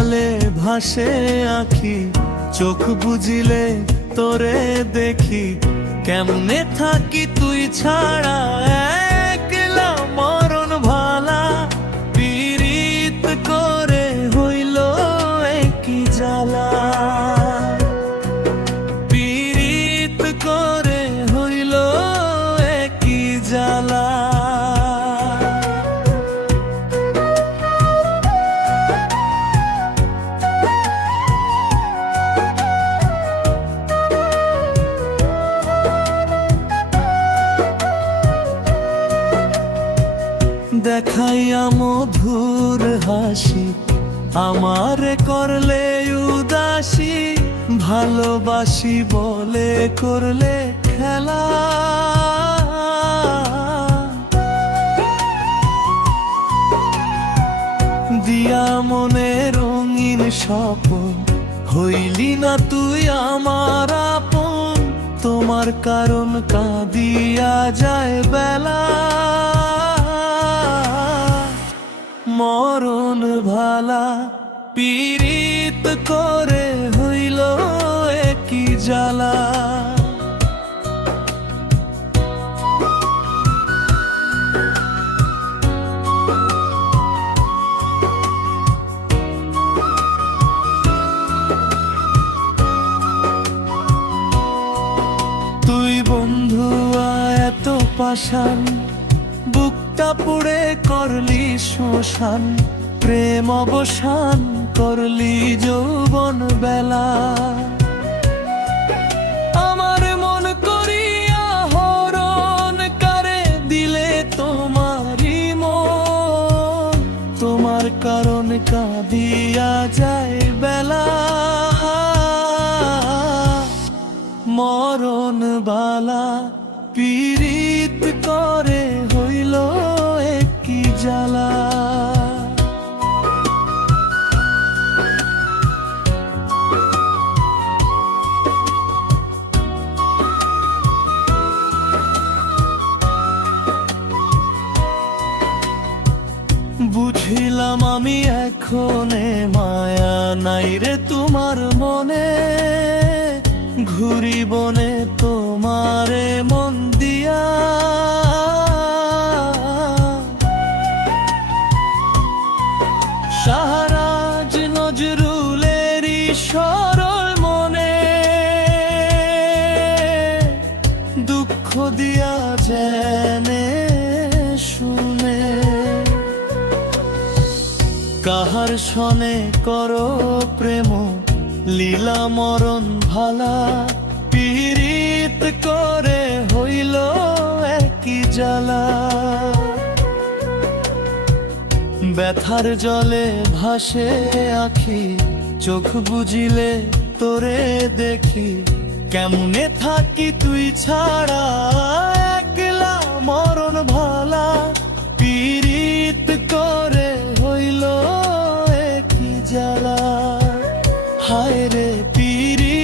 জলে ভাসে আঁখি, চোখ বুজিলে তোরে দেখি। কেমনে থাকি তুই ছাড়া, একলা মরণ ভালা। পীড়িত করে হইল একই জ্বালা, পীড়িত করে হইল একই জ্বালা। দেখাইয়া মধুর হাসি, আমারে করলে উদাসী। ভালোবাসি বলে করলে খেলা, দিয়া মনে রঙিন স্বপন। হইলি না তুই আমার আপন, তোমার কারণ কাঁদিয়া যায় বেলা। মরণ ভালা, পীড়িত করে হইল একই জ্বালা। তুই বন্ধু এত পাষাণ, বুকটা পুড়ে করলি শ্মশান। প্রেম অবসান করলি যৌবন বেলা। আমার মন করিয়া হরণ কারে দিলে তোমারি মন। তোমার কারণ কাঁদিয়া যায় বেলা। মরণ বালা, পীড়িত করে হইল একই জ্বালা। বুঝিলাম আমি এখনে মায়া নাই রে তোমার মনে। ঘুরি বনে তোমারে মন দিয়া, শাহরাজ নজরুলেরই সরল মনে। দুঃখ দিয়া জেনে শুনে, কাহার সনে করো প্রেম লীলা মরণ ভালা। পীড়িত করে হইল একই জ্বালা। ব্যথার জলে ভাসে আঁখি, চোখ বুজিলে তোরে দেখি। কেমনে থাকি তুই ছাড়া, একলা মরণ ভালা। পীড়িত করে হইল একই জ্বালা। হায় রে পীড়িত